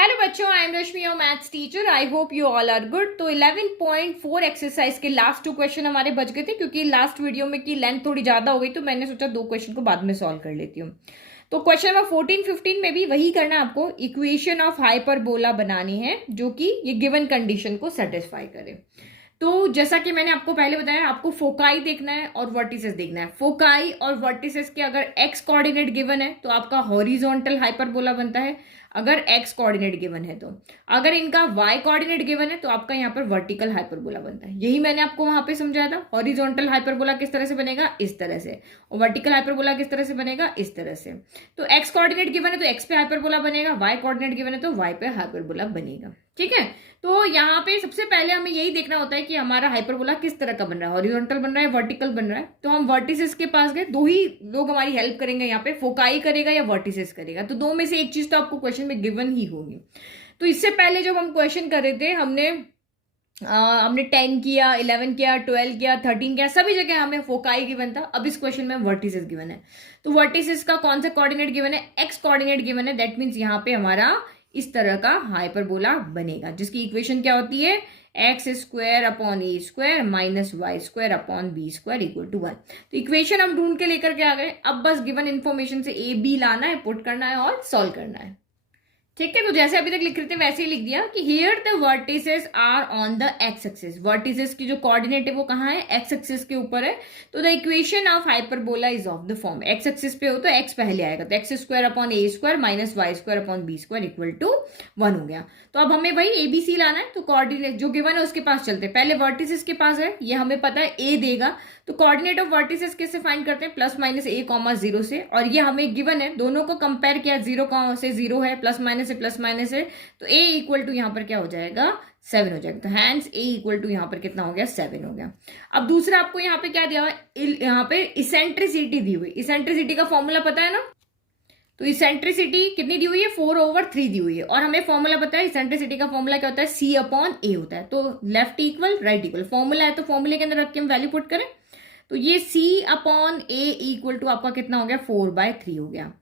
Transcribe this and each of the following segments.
Hello बच्चों, I am Rashmi your maths teacher. I hope you all are good. तो 11.4 exercise के last 2 question हमारे बच गए थे, क्योंकि लास्ट वीडियो में की लेंथ थोड़ी ज्यादा हो गई, तो मैंने सोचा 2 क्वेश्चन को बाद में सॉल्व कर लेती हूँ। तो क्वेश्चन नंबर 14-15 में भी वही करना है आपको। इक्वेशन ऑफ हाइपरबोला बनानी है जो कि ये गिवन कंडीशन को सेटिस्फाई करे। तो जैसा कि मैंने आपको पहले बताया, आपको फोकाई देखना है और वर्टिसेस देखना है। फोकाई और वर्टिसेस के अगर एक्स कोऑर्डिनेट गिवन है तो आपका हॉरिजॉन्टल हाइपरबोला बनता है, अगर एक्स कोऑर्डिनेट गिवन है तो। अगर इनका वाई कोऑर्डिनेट गिवन है तो आपका यहाँ पर वर्टिकल हाइपरबोला बनता है। यही मैंने आपको वहां पे समझाया था। हॉरिजॉन्टल हाइपरबोला किस तरह से बनेगा, इस तरह से, और वर्टिकल हाइपरबोला किस तरह से बनेगा, इस तरह से। तो एक्स कोऑर्डिनेट गिवन है तो एक्स पे हाइपरबोला बनेगा, वाई कोऑर्डिनेट गिवन है तो वाई पे हाइपरबोला बनेगा। ठीक है। तो यहाँ पे सबसे पहले हमें यही देखना होता है कि हमारा हाइपरबोला किस तरह का बन रहा है, हॉरिजॉन्टल बन रहा है, वर्टिकल बन रहा है। तो हम वर्टिसेस के पास गए, दो ही लोग हमारी हेल्प करेंगे यहाँ पे, फोकाई करेगा या वर्टिसेस करेगा। तो दो में से एक चीज तो आपको क्वेश्चन में गिवन ही होगी। तो इससे पहले जब हम क्वेश्चन कर रहे थे, हमने 10 किया, 11 किया, 12 किया, 13 किया, सभी जगह हमें फोकाई गिवन था। अब इस क्वेश्चन में वर्टिसेस गिवन है। तो वर्टिसेस का कौन सा कोऑर्डिनेट गिवन है, एक्स कोऑर्डिनेट गिवन है। दैट मीन्स यहाँ पे हमारा इस तरह का हाइपरबोला बनेगा, जिसकी इक्वेशन क्या होती है, x square upon a square minus y square upon b square equal to 1। तो इक्वेशन हम ढूंढ के लेकर के आ गए। अब बस गिवन इन्फॉर्मेशन से ए बी लाना है, पुट करना है और सॉल्व करना है। ठीक है। तो जैसे अभी तक लिख रहे थे वैसे ही लिख दिया कि here the vertices are on the x axis. Vertices की जो कोऑर्डिनेट है वो कहाँ है, एक्स एक्सिस के ऊपर है। तो the equation of hyperbola is of the form, x axis पे हो तो एक्स पहले आएगा, तो x square upon a square minus y square upon b square equal to 1 हो गया। तो अब हमें वही एबीसी लाना है। तो कोऑर्डिनेट जो गिवन है उसके पास चलते हैं। पहले वर्टिसेस के पास है, ये हमें पता है ए देगा। तो कोऑर्डिनेट ऑफ वर्टिसेस कैसे फाइंड करते हैं, प्लस माइनस ए कॉमा 0 से। और ये हमें गिवन है, दोनों को कंपेयर किया, 0 से 0 है, प्लस माइनस से प्लस माइनस है। तो a इक्वल टू यहाँ पर क्या हो जाएगा, 7 हो जाएगा। तो हैंस a इक्वल टू यहाँ पर कितना हो गया, 7 हो गया। अब दूसरा आपको यहाँ पे क्या दिया हुआ है, यहाँ पे इसेंट्रिसिटी दी हुई। इसेंट्रिसिटी का फॉर्मूला पता है ना। तो इसेंट्रिसिटी कितनी दी हुई है, 4/3 दी हुई है। और हमें फॉर्मूला पता है, इसेंट्रिसिटी का फॉर्मूला क्या होता है, c अपॉन ए होता है। तो left equal right equal formula है, तो फॉर्मूले के अंदर रख के हम वैल्यू पुट करें। तो ये c upon a equal to आपका कितना हो गया, 4/3 हो गया।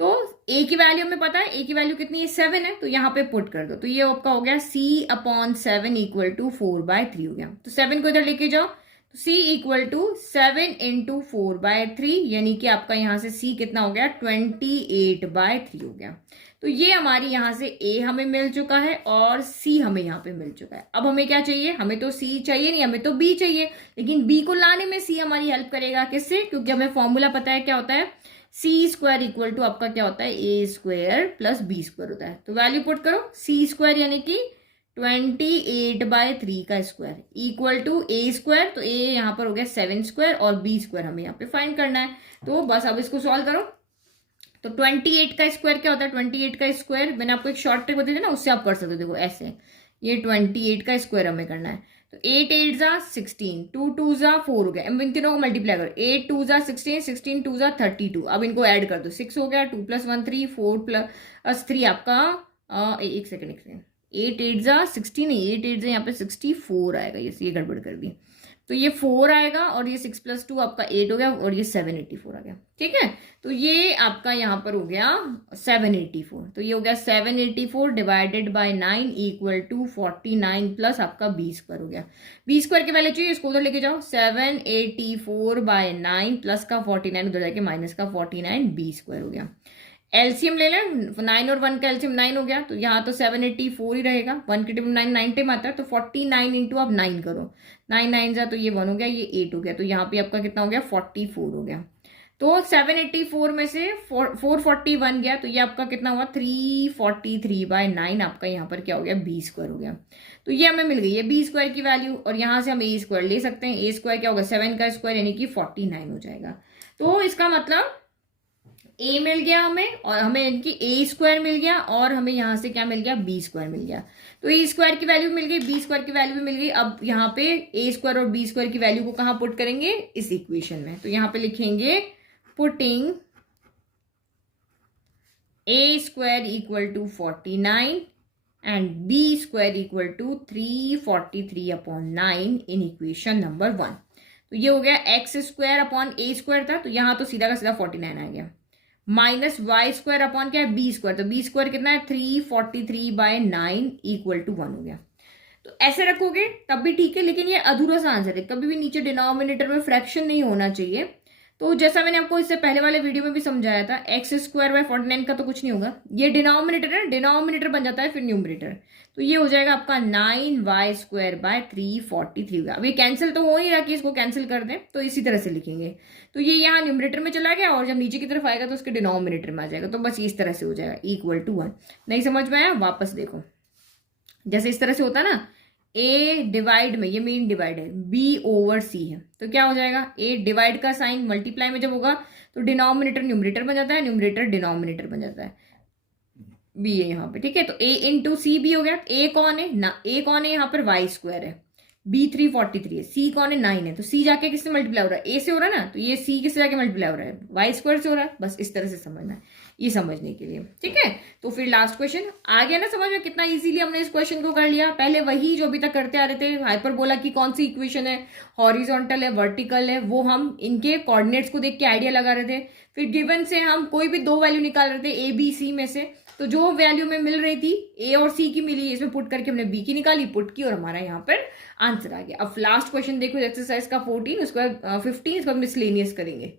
तो a की वैल्यू हमें पता है, a की वैल्यू कितनी है, 7 है। तो यहाँ पे पुट कर दो, तो ये आपका हो गया c अपॉन 7 इक्वल टू 4/3 हो गया। तो 7 को इधर लेके जाओ, तो c इक्वल टू 7 इंटू 4/3, यानी कि आपका यहाँ से c कितना हो गया, 28/3 हो गया। तो ये हमारी यहाँ से a हमें मिल चुका है और c हमें यहाँ पे मिल चुका है। अब हमें क्या चाहिए, हमें तो c चाहिए नहीं, हमें तो b चाहिए। लेकिन b को लाने में c हमारी हेल्प करेगा, किससे, क्योंकि हमें फॉर्मूला पता है क्या होता है, सी स्क्वायर इक्वल टू आपका क्या होता है, ए स्क्वायर प्लस बी स्क्वायर होता है। तो वैल्यू पुट करो, सी स्क्वायर यानी कि 28/3 का square equal to a square, तो ए यहाँ पर हो गया 7 स्क्वायर और बी स्क्वायर हमें यहाँ पे फाइंड करना है। तो बस अब इसको सॉल्व करो। तो 28 का स्क्वायर क्या होता है, 28 का स्क्वायर मैंने आपको एक शॉर्ट ट्रिक बताई थी ना, उससे आप कर सकते हो। देखो ऐसे, ये 28 का स्क्वायर हमें करना है। तो 8 8 जा 16, 2 2 जा 4 हो गया। इन तीनों को मल्टीप्लाई करो, 8 2 जा 16, 16 2 जा 32। अब इनको ऐड कर दो, 6 हो गया, 2 + 1 3, 4 + 3 आपका एक सेकंड 8 8 जा 16, 8 8 जा यहाँ पे 64 आएगा। ये गड़बड़ कर दी। तो ये 4 आएगा और ये 6 + 2 आपका 8 हो गया और ये 784 आ गया। ठीक है। तो ये आपका यहाँ पर हो गया 784। तो ये हो गया 784 divided by 9 equal to 49 plus आपका बी स्क्वायर हो गया। बी स्क्वायर की वैल्यू चाहिए, इसको उधर लेके जाओ, 784/9 प्लस का 49 उधर जाके माइनस का 49 बी स्क्वायर हो गया। एलसीएम ले लें, 9 और 1 का एलसीएम 9 हो गया। तो यहाँ तो 784 ही रहेगा, 1 के टेबल 9 9 टाइम आता है। तो 49 इंटू आप 9 करो, 9 9 जा तो ये 1 हो गया, ये 8 हो गया। तो यहाँ पे आपका कितना हो गया, 44 हो गया। तो 784 में से 441 गया, तो ये आपका कितना हुआ, 343/9 आपका यहाँ पर क्या हो गया, बी स्क्वायर हो गया। तो ये हमें मिल गई है बी स्क्वायर की वैल्यू। और यहाँ से हम ए स्क्वायर ले सकते हैं। ए स्क्वायर क्या होगा, 7 का स्क्वायर यानी कि 49 हो जाएगा। तो इसका मतलब ए मिल गया हमें, और हमें इनकी ए स्क्वायर मिल गया, और हमें यहाँ से क्या मिल गया, बी स्क्वायर मिल गया। तो ए स्क्वायर की वैल्यू मिल गई, बी स्क्वायर की वैल्यू भी मिल गई। अब यहाँ पे ए स्क्वायर और बी स्क्वायर की वैल्यू को कहाँ पुट करेंगे, इस इक्वेशन में। तो यहाँ पे लिखेंगे putting a square equal to 49 and b square equal to 343/9 in equation number 1। तो ये हो गया x square upon a square था, तो यहाँ तो सीधा का सीधा 49 आ गया, माइनस वाई स्क्वायर अपॉन क्या है, बी स्क्वायर। तो बी स्क्वायर कितना है, 343/9 इक्वल टू 1 हो गया। तो ऐसे रखोगे तब भी ठीक है, लेकिन ये अधूरा सा आंसर है, कभी भी नीचे डिनोमिनेटर में फ्रैक्शन नहीं होना चाहिए। तो जैसा मैंने आपको इससे पहले वाले वीडियो में भी समझाया था, एक्स स्क्वायर बाय 49 का तो कुछ नहीं होगा, ये डिनोमिनेटर है, डिनोमिनेटर बन जाता है फिर न्यूमरेटर। तो ये हो जाएगा आपका 9y² बाय 343 होगा। अब ये कैंसिल तो हो ही रहा कि इसको कैंसिल कर दें, तो इसी तरह से लिखेंगे। तो ये यहाँ न्यूमरेटर में चला गया और जब नीचे की तरफ आएगा तो उसके डिनोमिनेटर में आ जाएगा। तो बस इस तरह से हो जाएगा इक्वल टू 1। नहीं समझ में आया, वापस देखो, जैसे इस तरह से होता है ना, ए डिवाइड में, ये मेन डिवाइड है, बी ओवर सी है, तो क्या हो जाएगा, ए डिवाइड का साइन मल्टीप्लाई में जब होगा तो डिनोमिनेटर न्यूमरेटर बन जाता है, न्यूमरेटर डिनोमिनेटर बन जाता है, बी है यहाँ पे, ठीक है। तो ए इंटू सी बी हो गया। ए कौन है ना, ए कौन है यहाँ पर, वाई स्क्वायर है, बी 343 है, सी कौन है, 9 है। तो सी जाके किससे मल्टीप्लाई हो रहा है, ए से हो रहा है ना, तो ये सी किससे जाके मल्टीप्लाई हो रहा है, वाई स्क्वायर से हो रहा है। बस इस तरह से समझना है, ये समझने के लिए, ठीक है। तो फिर लास्ट क्वेश्चन आ गया ना समझ में, कितना इजीली हमने इस क्वेश्चन को कर लिया। पहले वही जो अभी तक करते आ रहे थे, हाइपरबोला की कौन सी इक्वेशन है, हॉरिजॉन्टल है, वर्टिकल है, वो हम इनके कोऑर्डिनेट्स को देख के आइडिया लगा रहे थे। फिर गिवन से हम कोई भी दो वैल्यू निकाल रहे थे ए बी सी में से, तो जो वैल्यू में मिल रही थी, ए और सी की मिली, इसमें पुट करके हमने बी की निकाली, पुट की, और हमारा यहाँ पर आंसर आ गया। अब लास्ट क्वेश्चन देखो एक्सरसाइज का 14, उसके बाद 15, इसके बाद मिसलेनियस करेंगे।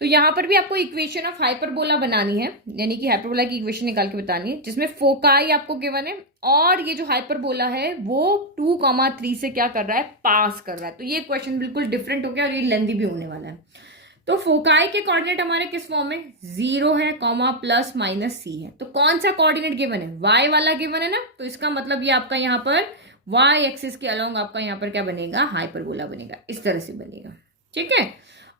तो यहाँ पर भी आपको इक्वेशन ऑफ हाइपरबोला बनानी है, यानी कि हाइपरबोला की इक्वेशन निकाल के बतानी है, जिसमें फोकाई आपको गिवन है और ये जो हाइपरबोला है वो 2,3 से क्या कर रहा है, पास कर रहा है। तो ये क्वेश्चन बिल्कुल डिफरेंट हो गया और ये लेंथी भी होने वाला है। तो फोकाई के कोऑर्डिनेट हमारे किस फॉर्म में, 0 है, कॉमा प्लस माइनस सी है। तो कौन सा कोऑर्डिनेट गिवन है, वाई वाला गिवन है ना, तो इसका मतलब ये आपका यहाँ पर वाई एक्सिस के अलोंग आपका यहाँ पर क्या बनेगा, हाइपरबोला बनेगा, इस तरह से बनेगा, ठीक है।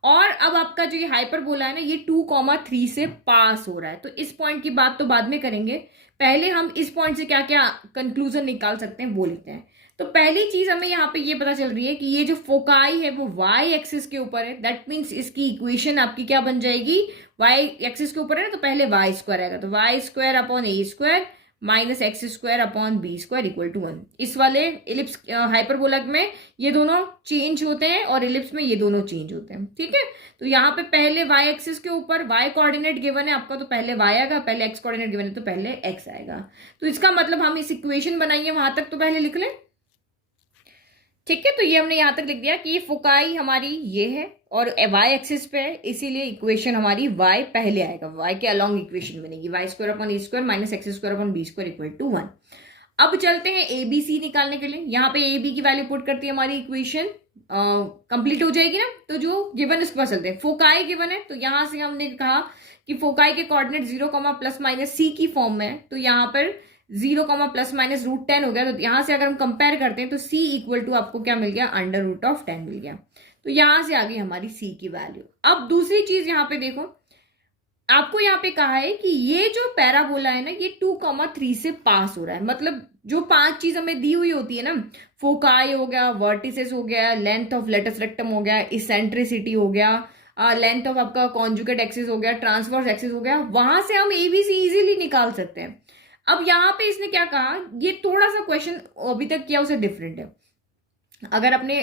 और अब आपका जो ये हाइपरबोला है ना, ये 2,3 से पास हो रहा है। तो इस पॉइंट की बात तो बाद में करेंगे, पहले हम इस पॉइंट से क्या क्या कंक्लूजन निकाल सकते हैं वो लिखते हैं। तो पहली चीज हमें यहाँ पे ये पता चल रही है कि ये जो फोकाई है वो वाई एक्सिस के ऊपर है, दैट मीन्स इसकी इक्वेशन आपकी क्या बन जाएगी, वाई एक्सिस के ऊपर है ना, तो पहले वाई स्क्वायर आएगा, तो y square upon a square minus x square upon b square equal to 1। इस वाले इलिप्स हाइपरबोला में ये दोनों चेंज होते हैं और इलिप्स में ये दोनों चेंज होते हैं, ठीक है। तो यहाँ पे पहले वाई एक्सिस के ऊपर वाई कोऑर्डिनेट गिवन है आपका, तो पहले वाई आएगा, पहले एक्स कोऑर्डिनेट गिवन है तो पहले एक्स आएगा। तो इसका मतलब हम इस इक्वेशन बनाइए वहां तक तो पहले लिख लें, ठीक है। तो ये हमने यहां तक लिख दिया कि ये फोकाई हमारी ये है और वाई एक्सिस पे है, इसीलिए इक्वेशन हमारी वाई पहले आएगा, वाई के अलॉन्ग इक्वेशन बनेगी, y square upon a square minus x square upon b square equal to 1। अब चलते हैं ए बी सी निकालने के लिए। यहाँ पे ए बी की वैल्यू पुट करती है हमारी इक्वेशन, कंप्लीट हो जाएगी ना। तो जो गिवन उसके पास चलते हैं, फोकाई गिवन है, तो यहां से हमने कहा कि फोकाई के कोऑर्डिनेट 0, प्लस माइनस सी की फॉर्म में है, तो यहाँ पर 0, प्लस माइनस √10 हो गया। तो यहां से अगर हम कंपेयर करते हैं तो c इक्वल टू आपको क्या मिल गया, √10 मिल गया। तो यहां से आ गई हमारी c की वैल्यू। अब दूसरी चीज यहाँ पे देखो, आपको यहाँ पे कहा है कि ये जो पैराबोला है ना, ये 2,3 से पास हो रहा है। मतलब जो 5 चीज हमें दी हुई होती है ना, फोकाई हो गया, वर्टिसेस हो गया, लेंथ ऑफ लेटस रेक्टम हो गया, इसेंट्रिसिटी हो गया, लेंथ ऑफ आपका कॉन्जुगेट एक्सिस हो गया, ट्रांसवर्स एक्सिस हो गया, वहां से हम एबीसी इजीली निकाल सकते हैं। अब यहाँ पे इसने क्या कहा, ये थोड़ा सा क्वेश्चन अभी तक किया उसे डिफरेंट है। अगर आपने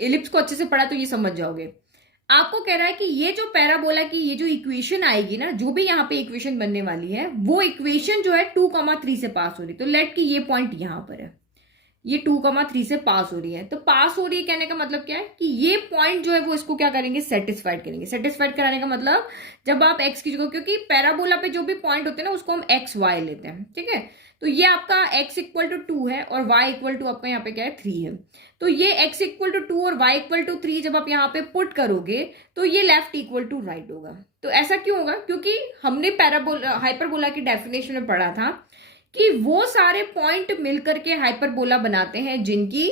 इलिप्स को अच्छे से पढ़ा तो ये समझ जाओगे। आपको कह रहा है कि ये जो पैराबोला की ये जो इक्वेशन आएगी ना, जो भी यहाँ पे इक्वेशन बनने वाली है, वो इक्वेशन जो है 2,3 से पास हो रही। तो लेट की ये पॉइंट यहाँ पर है, ये 2,3 से पास हो रही है। तो पास हो रही है कहने का मतलब क्या है कि ये पॉइंट जो है वो इसको क्या करेंगे, सेटिस्फाइड करेंगे। सेटिस्फाइड कराने का मतलब जब आप x की जगह, क्योंकि पैराबोला पे जो भी पॉइंट होते हैं ना उसको हम एक्स वाई लेते हैं, ठीक है। तो ये आपका x इक्वल टू 2 है और y इक्वल टू आपका यहाँ पे क्या है 3 है। तो ये x इक्वल टू 2 और y इक्वल टू 3 जब आप यहाँ पे पुट करोगे तो ये लेफ्ट इक्वल टू राइट होगा। तो ऐसा क्यों होगा, क्योंकि हमने पैराबोला हाइपरबोला की डेफिनेशन में पढ़ा था कि वो सारे पॉइंट मिलकर के हाइपरबोला बनाते हैं जिनकी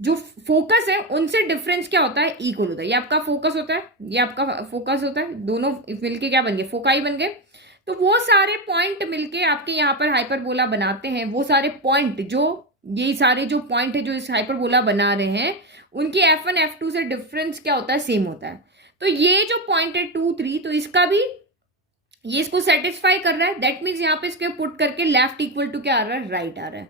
जो फोकस है उनसे डिफरेंस क्या होता है, इक्वल होता है। ये आपका फोकस होता है, ये आपका फोकस होता है, दोनों मिलके क्या बन गए, फोकाई बन गए। तो वो सारे पॉइंट मिलके आपके यहाँ पर हाइपरबोला बनाते हैं। वो सारे पॉइंट जो ये सारे जो पॉइंट है जो इस हाइपरबोला बना रहे हैं, उनकी F1 F2 से डिफरेंस क्या होता है, सेम होता है। तो ये जो पॉइंट है 2, 3, तो इसका भी ये इसको सेटिस्फाई कर रहा है। दैट मीन्स यहाँ पे इसके पुट करके लेफ्ट इक्वल टू क्या आ रहा है, राइट आ रहा है।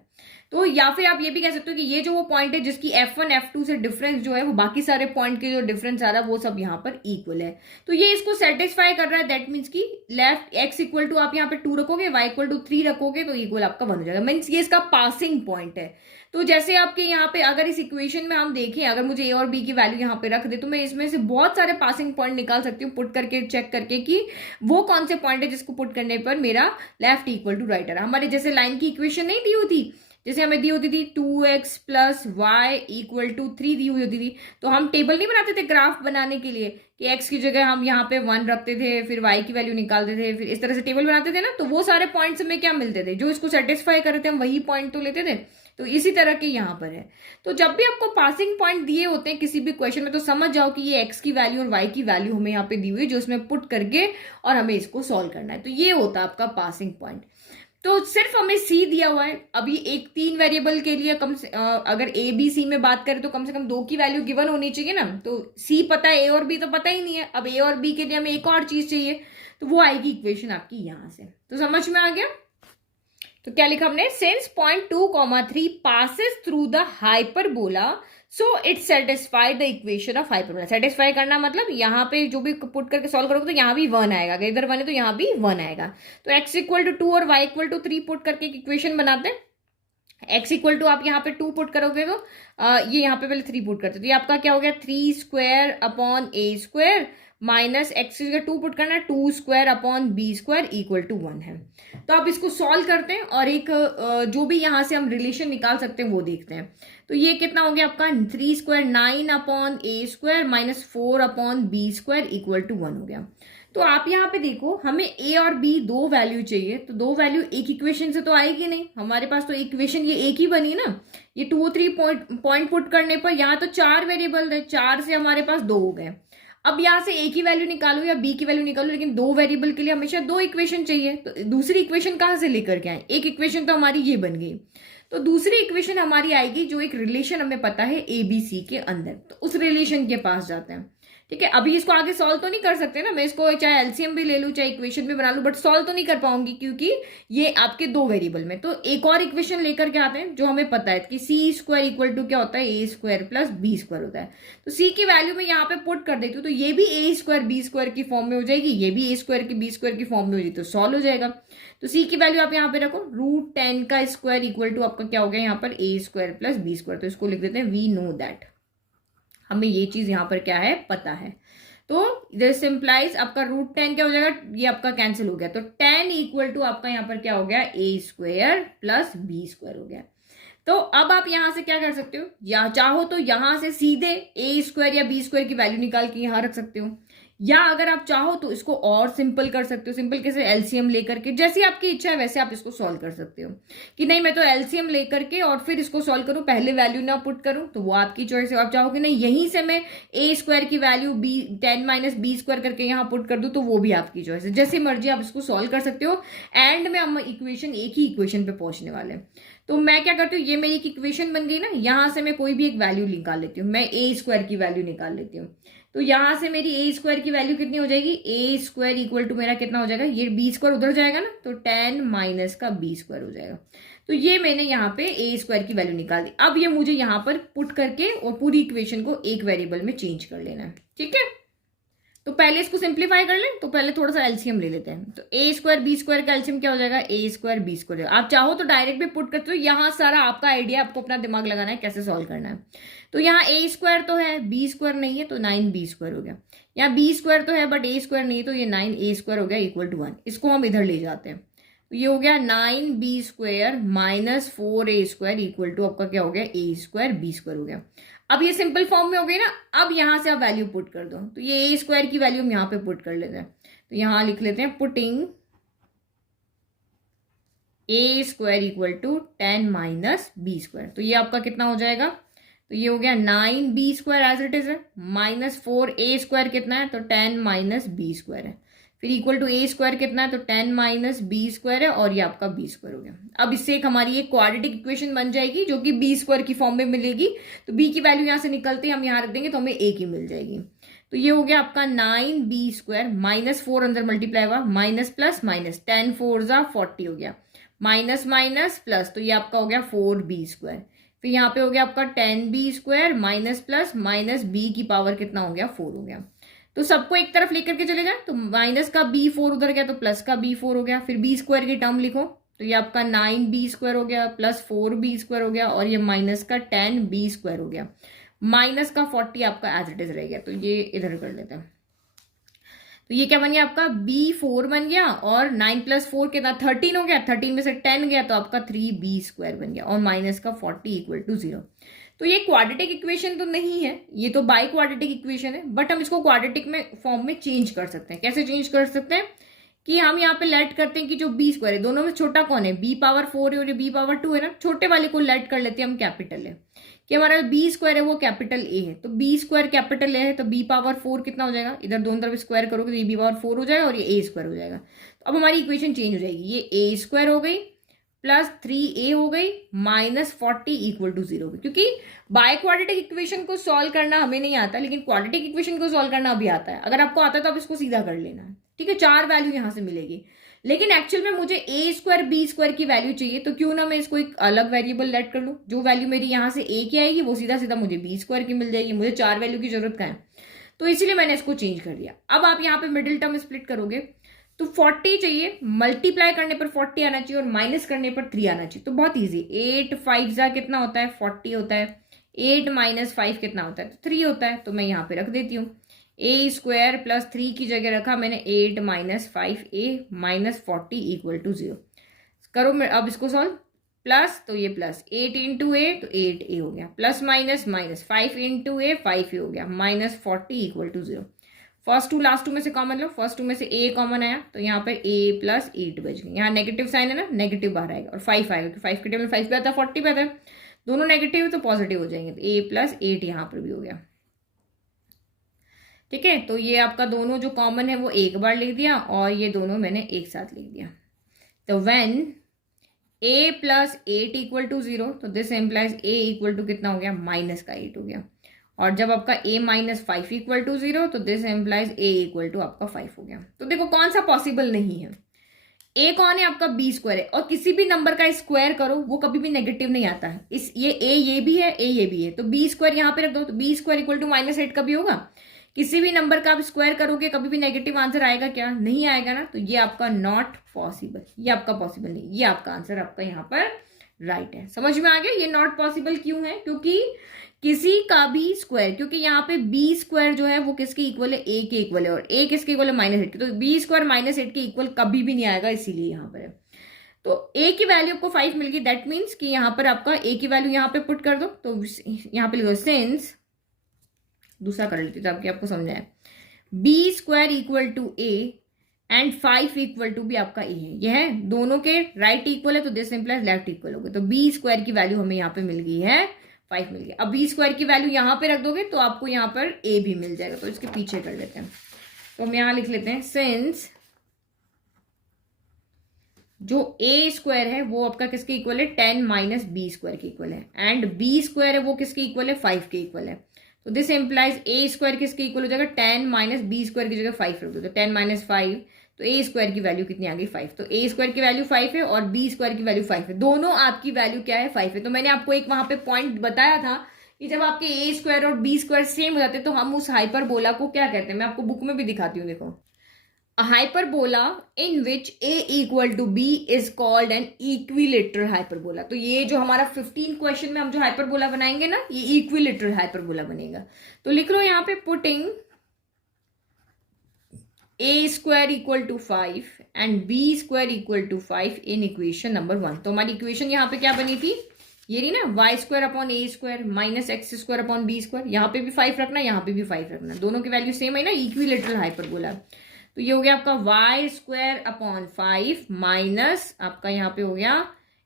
तो या फिर आप ये भी कह सकते हो कि ये जो वो पॉइंट है जिसकी F1 F2 से डिफरेंस जो है वो बाकी सारे पॉइंट के जो डिफरेंस आ रहा है वो सब यहाँ पर इक्वल है। तो ये इसको सेटिस्फाई कर रहा है, दैट मीन्स कि लेफ्ट x इक्वल टू आप यहाँ पे 2 रखोगे, y इक्वल टू 3 रखोगे तो इक्वल आपका 1 हो जाएगा। मीन्स ये इसका पासिंग पॉइंट है। तो जैसे आपके यहाँ पे अगर इस इक्वेशन में हम देखें, अगर मुझे a और b की वैल्यू यहाँ पे रख दे तो मैं इसमें से बहुत सारे पासिंग पॉइंट निकाल सकती हूँ पुट करके, चेक करके कि वो कौन से पॉइंट है जिसको पुट करने पर मेरा लेफ्ट इक्वल टू राइट आ रहा है। हमारे जैसे लाइन की इक्वेशन नहीं दी होती, जैसे हमें दी होती थी 2x plus y equal to 3 दी हुई होती थी, तो हम टेबल नहीं बनाते थे ग्राफ बनाने के लिए कि x की जगह हम यहाँ पे 1 रखते थे, फिर y की वैल्यू निकालते थे, फिर इस तरह से टेबल बनाते थे ना। तो वो सारे पॉइंट्स हमें क्या मिलते थे, जो इसको सेटिस्फाई कर रहे थे हम वही पॉइंट तो लेते थे। तो इसी तरह के यहाँ पर है। तो जब भी आपको पासिंग पॉइंट दिए होते हैं किसी भी क्वेश्चन में, तो समझ जाओ कि ये x की वैल्यू और y की वैल्यू हमें यहाँ पे दी हुई है, जो इसमें पुट करके और हमें इसको सॉल्व करना है। तो ये होता है आपका पासिंग पॉइंट। तो सिर्फ हमें सी दिया हुआ है अभी एक 3 वेरिएबल के लिए, कम से अगर ए बी सी में बात करें तो कम से कम 2 की वैल्यू गिवन होनी चाहिए ना। तो सी पता है, ए और बी तो पता ही नहीं है। अब ए और बी के लिए हमें एक और चीज चाहिए, तो वो आएगी इक्वेशन आपकी यहां से। तो समझ में आ गया। तो क्या लिखा हमने, since point 2,3 passes through the hyperbola so it satisfied the equation of hyperbola. Satisfy करना मतलब यहाँ पे जो भी पुट करके सॉल्व करोगे तो यहाँ भी 1 आएगा, अगर इधर 1 है तो यहाँ भी 1 आएगा। तो x इक्वल टू 2 और y इक्वल टू 3 पुट करके एक इक्वेशन बनाते हैं। x इक्वल टू आप यहाँ पे 2 पुट करोगे तो ये यहाँ पे पहले 3 पुट करते, तो ये आपका क्या हो गया 3 square upon a square minus x की जगह 2 पुट करना है, 2 square upon b square equal to 1 है। तो आप इसको सॉल्व करते हैं और एक जो भी यहां से हम रिलेशन निकाल सकते हैं वो देखते हैं। तो ये कितना हो गया आपका 3 square 9 upon a square minus 4 upon b square equal to 1 हो गया। तो आप यहाँ पे देखो, हमें ए और बी 2 वैल्यू चाहिए, तो 2 वैल्यू एक इक्वेशन से तो आएगी नहीं, हमारे पास तो इक्वेशन ये एक ही बनी ना। ये 2 और 3 पॉइंट पुट करने पर यहाँ तो 4 वेरिएबल है, 4 से हमारे पास 2 हो गए। अब यहां से ए की वैल्यू निकालो या बी की वैल्यू निकालो, लेकिन 2 वेरिएबल के लिए हमेशा 2 इक्वेशन चाहिए। तो दूसरी इक्वेशन कहां से लेकर के आए, एक इक्वेशन तो हमारी ये बन गई। तो दूसरी इक्वेशन हमारी आएगी जो एक रिलेशन हमें पता है ए बी सी के अंदर, तो उस रिलेशन के पास जाते हैं। ठीक है, अभी इसको आगे सॉल्व तो नहीं कर सकते ना, मैं इसको चाहे एलसीएम भी ले लूं चाहे इक्वेशन भी बना लूं, बट सॉल्व तो नहीं कर पाऊंगी क्योंकि ये आपके 2 वेरिएबल में। तो एक और इक्वेशन लेकर के आते हैं जो हमें पता है कि सी स्क्वायर इक्वल टू क्या होता है, ए स्क्वायर प्लस बी स्क्वायर होता है। तो सी की वैल्यू में यहाँ पे पुट कर देती हूँ, तो ये भी ए स्क्वायर बी स्क्वायर की फॉर्म में हो जाएगी, ये भी ए स्क्वायर की बी स्क्वायर की फॉर्म में हो जाएगी, तो सॉल्व हो जाएगा। तो सी की वैल्यू आप यहाँ पे रखो, √10 का स्क्वायर इक्वल टू आपका क्या हो गया यहाँ पर ए स्क्वायर प्लस बी स्क्वायर। तो इसको लिख देते हैं वी नो दैट, हमें ये चीज यहाँ पर क्या है पता है। तो दिस इंप्लाइज आपका √10 क्या हो जाएगा, ये आपका कैंसिल हो गया, तो 10 इक्वल टू आपका यहाँ पर क्या हो गया ए स्क्वायर प्लस बी स्क्वायर हो गया। तो अब आप यहां से क्या कर सकते हो, या चाहो तो यहां से सीधे ए स्क्वायर या बी स्क्वायर की वैल्यू निकाल के यहां रख सकते हो, या अगर आप चाहो तो इसको और सिंपल कर सकते हो। सिंपल कैसे, एलसीएम लेकर के, जैसी आपकी इच्छा है वैसे आप इसको सॉल्व कर सकते हो। कि नहीं मैं तो एलसीएम लेकर के और फिर इसको सॉल्व करूं, पहले वैल्यू ना पुट करूं, तो वो आपकी चॉइस है। आप चाहो कि नहीं यहीं से मैं ए स्क्वायर की वैल्यू 10 माइनस बी स्क्वायर करके यहाँ पुट कर दूं, तो वो भी आपकी चॉइस है, जैसे मर्जी आप इसको सॉल्व कर सकते हो। एंड में हम इक्वेशन एक ही इक्वेशन पे पहुंचने वाले हैं। तो मैं क्या करती हूँ, ये मेरी एक इक्वेशन बन गई ना, यहां से मैं कोई भी एक वैल्यू निकाल लेती हूँ, मैं ए स्क्वायर की वैल्यू निकाल लेती हूँ। तो यहां से मेरी ए स्क्वायर की वैल्यू कितनी हो जाएगी, ए स्क्वायर इक्वल टू मेरा कितना हो जाएगा, ये बी स्क्वायर उधर जाएगा ना, तो 10 माइनस का बी स्क्वायर हो जाएगा। तो ये मैंने यहाँ पे ए स्क्वायर की वैल्यू निकाल दी। अब ये मुझे यहाँ पर पुट करके और पूरी इक्वेशन को एक वेरिएबल में चेंज कर लेना है। ठीक है, तो पहले इसको सिंप्लीफाई कर लें, तो पहले थोड़ा सा एलसीएम ले लेते हैं। तो ए स्क्वायर बी स्क्वायर का एलसीएम क्या हो जाएगा, ए स्क्वायर बी स्क्वायर। आप चाहो तो डायरेक्ट भी पुट करते हो, यहाँ सारा आपका आइडिया, आपको अपना दिमाग लगाना है कैसे सॉल्व करना है। तो यहाँ ए स्क्वायर तो है, बी स्क्वायर नहीं है, तो 9 बी स्क्वायर हो गया। यहाँ बी स्क्वायर तो है बट ए स्क्वायर नहीं है, तो ये 9 ए स्क्वायर हो गया इक्वल टू 1। इसको हम इधर ले जाते हैं, तो ये हो गया 9 b square minus 4 a square equal to आपका क्या हो गया ए स्क्वायर बी स्क्वायर हो गया। अब ये सिंपल फॉर्म में हो गई ना। अब यहां से आप वैल्यू पुट कर दो, तो ये ए स्क्वायर की वैल्यू हम यहां पे पुट कर लेते हैं। तो यहां लिख लेते हैं putting a square equal to 10 minus b square. तो ये आपका कितना हो जाएगा, तो ये हो गया 9 b square as it is है, माइनस 4 ए स्क्वायर कितना है, तो 10 माइनस बी स्क्वायर है, फिर इक्वल टू ए स्क्वायर कितना है, तो 10 माइनस बी स्क्वायर है, और ये आपका बी स्क्वायर हो गया। अब इससे एक हमारी एक क्वाड्रेटिक इक्वेशन बन जाएगी जो कि बी स्क्वायर की फॉर्म में मिलेगी। तो बी की वैल्यू यहाँ से निकलते हम यहाँ रख देंगे तो हमें ए की मिल जाएगी। तो ये हो गया आपका 9 बी स्क्वायर माइनस 4 अंदर मल्टीप्लाई हुआ, माइनस प्लस माइनस 10 4 जा 40 हो गया, माइनस माइनस प्लस, तो ये आपका हो गया 4b²। फिर यहाँ पे हो गया आपका 10b² minus plus minus b की पावर कितना हो गया 4 हो गया। तो सबको एक तरफ लेकर के चले जाए, तो माइनस का b4 उधर गया तो प्लस का b4 हो गया। फिर b² की टर्म लिखो, तो ये आपका 9b² हो गया प्लस 4b² हो गया, और ये माइनस का 10b² हो गया। माइनस का 40 आपका एज इट इज रह गया, तो ये इधर कर लेते हैं। तो ये क्या बन गया आपका b4 बन गया, और 9 प्लस 4 कितना 13 हो गया, 13 में से 10 गया तो आपका 3b² बन गया, और माइनस का 40 इक्वल टू 0। तो ये क्वाड्रेटिक इक्वेशन तो नहीं है, ये तो बाई क्वाड्रेटिक इक्वेशन है, बट हम इसको क्वाड्रेटिक में फॉर्म में चेंज कर सकते हैं। कैसे चेंज कर सकते हैं कि हम यहाँ पे लेट करते हैं कि जो b² है, दोनों में छोटा कौन है, b⁴ है और b⁴ है ना, छोटे वाले को लेट कर लेते हैं हम कैपिटल है, कि हमारा b² है वो कैपिटल ए है, तो b² कैपिटल ए है, तो b⁴ कितना हो जाएगा, इधर दोनों तरफ स्क्वायर करोगे तो ये b⁴ हो जाएगा और ये a² हो जाएगा। तो अब हमारी इक्वेशन चेंज हो जाएगी, ये a² हो गई प्लस 3a हो गई माइनस 40 इक्वल टू 0, क्योंकि बाय क्वाड्रेटिक इक्वेशन को सॉल्व करना हमें नहीं आता, लेकिन क्वाड्रेटिक इक्वेशन को सॉल्व करना अभी आता है। अगर आपको आता है तो आप इसको सीधा कर लेना है, ठीक है, 4 वैल्यू यहां से मिलेगी। लेकिन एक्चुअल में मुझे a² b² की वैल्यू चाहिए, तो क्यों ना मैं इसको एक अलग वेरिएबल लेट कर लूं, जो वैल्यू मेरी यहां से a की आएगी वो सीधा सीधा मुझे b² की मिल जाएगी। मुझे 4 वैल्यू की जरूरत का है, तो इसीलिए मैंने इसको चेंज कर दिया। अब आप यहाँ पे मिडिल टर्म स्प्लिट करोगे तो 40 चाहिए, मल्टीप्लाई करने पर 40 आना चाहिए और माइनस करने पर 3 आना चाहिए। तो बहुत इजी, 8 5 कितना होता है 40 होता है, 8 माइनस 5 कितना होता है तो 3 होता है। तो मैं यहाँ पे रख देती हूँ a² प्लस 3 की जगह रखा मैंने 8 minus 5a minus 40 equal to 0। करो अब इसको सॉल्व, प्लस तो ये प्लस 8 इंटू ए तो 8a हो गया, plus minus minus 5 into a 5a हो गया, minus 40 equal to 0। First two last two में से कॉमन लो, फर्स्ट टू में से a कॉमन आया तो यहाँ पर a प्लस 8 बच गई। यहाँ नेगेटिव साइन है ना, नेगेटिव बाहर आएगा और 5 आएगा, क्योंकि 5 के टेबल 5 पे आता है 40 पे आता है, दोनों नेगेटिव तो पॉजिटिव हो जाएंगे, तो a प्लस 8 यहाँ पर भी हो गया। ठीक है, तो ये आपका दोनों जो कॉमन है वो एक बार लिख दिया और ये दोनों मैंने एक साथ लिख दिया। तो when a plus 8 equal to 0, तो this implies a equal to कितना हो गया माइनस का 8 हो गया। और जब आपका a माइनस 5 इक्वल टू 0, तो this implies a equal to आपका 5 हो गया। तो देखो कौन सा पॉसिबल नहीं है, a कौन है आपका b² है, और किसी भी नंबर का स्क्वायर करो वो कभी भी नेगेटिव नहीं आता है। इस ये a ये भी है, a ये भी है, तो b² यहाँ पे रख दो, तो b² इक्वल टू माइनस 8 कभी होगा, किसी भी नंबर का आप स्क्वायर करोगे कभी भी नेगेटिव आंसर आएगा क्या, नहीं आएगा ना। तो ये आपका नॉट पॉसिबल, ये आपका पॉसिबल नहीं, ये आपका आंसर आपका यहाँ पर राइट है। समझ में आ गया ये नॉट पॉसिबल क्यों है, क्योंकि किसी का भी स्क्वायर, क्योंकि यहाँ पे b² जो है वो किसके इक्वल है, a के इक्वल है, और a किसके इक्वल है माइनस 8 के, तो b² माइनस 8 के इक्वल कभी भी नहीं आएगा, इसीलिए यहाँ पर है। तो a की वैल्यू आपको 5 मिल गई, दैट मीन्स कि यहाँ पर आपका a की वैल्यू यहाँ पे पुट कर दो, तो यहाँ पे लिखो सिंस, दूसरा कर लेती ताकि आपको समझ आए, b² equal to a and 5 equal to भी आपका a है, यह दोनों के राइट इक्वल है, तो दिस इंप्लाइज लेफ्ट इक्वल हो गया। तो b² की वैल्यू हमें यहाँ पे मिल गई है 5 मिल गया। अब b² की वैल्यू यहाँ पे रख दोगे तो आपको यहाँ पर a भी मिल जाएगा, तो इसके पीछे कर लेते हैं। तो हम यहाँ लिख लेते हैं सिंस जो a² है वो आपका किसके इक्वल है 10 माइनस b² के इक्वल है, एंड b² है वो किसके इक्वल है 5 के इक्वल है। तो दिस इंप्लाइज a² किसके इक्वल हो जाएगा 10 माइनस b² की जगह 5 रख दो, तो 10 माइनस 5, तो a² की वैल्यू कितनी आ गई 5। तो a² की वैल्यू 5 है और b² की वैल्यू 5 है, दोनों आपकी वैल्यू क्या है 5 है। तो मैंने आपको एक वहां पे पॉइंट बताया था कि जब आपके a² और b² सेम हो जाते हैं तो हम उस हाइपरबोला को क्या कहते हैं, मैं आपको बुक में भी दिखाती हूँ। देखो, a hyperbola in which a equal to b is called an equilateral hyperbola। तो ये जो हमारा 15 क्वेश्चन में हम जो हाइपरबोला बनाएंगे ना, ये इक्विलेटरल हाइपरबोला बनेगा। तो लिख लो यहाँ पे putting a² equal to 5 and b² equal to 5 in equation number 1। तो हमारी इक्वेशन यहाँ पे क्या बनी थी, ये रही ना y² upon a² minus x² upon b²। यहाँ पे भी 5 रखना, यहाँ पे भी 5 रखना, दोनों की वैल्यू सेम है ना, इक्विलेटरल हाइपरबोला। तो ये हो गया आपका y² अपॉन 5 माइनस आपका यहाँ पे हो गया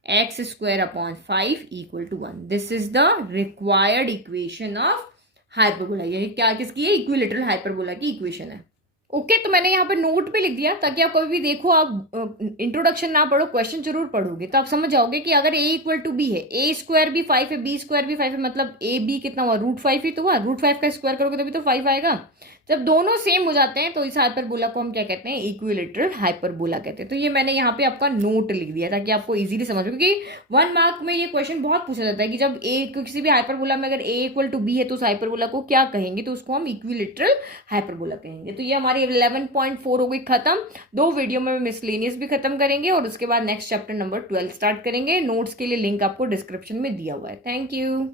x² upon 5 equal to 1। This is the required equation of hyperbola. ये क्या किसकी है, इक्विलेटरल हाइपरबोला की इक्वेशन है। ओके, तो मैंने यहाँ पे नोट पे लिख दिया ताकि आप कभी भी देखो, आप इंट्रोडक्शन ना पढ़ो, क्वेश्चन जरूर पढ़ोगे तो आप समझ जाओगे कि अगर a इक्वल टू b है, a² भी 5 है, b² भी 5 है, मतलब a b कितना हुआ √5 ही तो हुआ, √5 का स्क्वायर करोगे तभी तो 5 आएगा। जब दोनों सेम हो जाते हैं तो इस हाइपरबोला को हम क्या कहते हैं, इक्विलेटरल हाइपरबोला कहते हैं। तो ये मैंने यहाँ पे आपका नोट लिख दिया ताकि आपको इजीली समझ में, क्योंकि 1 मार्क में ये क्वेश्चन बहुत पूछा जाता है कि जब ए किसी भी हाइपरबोला में अगर ए इक्वल टू बी है तो उस हाइपरबोला को क्या कहेंगे, तो उसको हम इक्विलेटरल हाइपरबोला कहेंगे। तो ये हमारी 11.4 हो गई खत्म। 2 वीडियो में मिसलेनियस भी खत्म करेंगे और उसके बाद नेक्स्ट चैप्टर नंबर 12 स्टार्ट करेंगे। नोट्स के लिए लिंक आपको डिस्क्रिप्शन में दिया हुआ है। Thank you.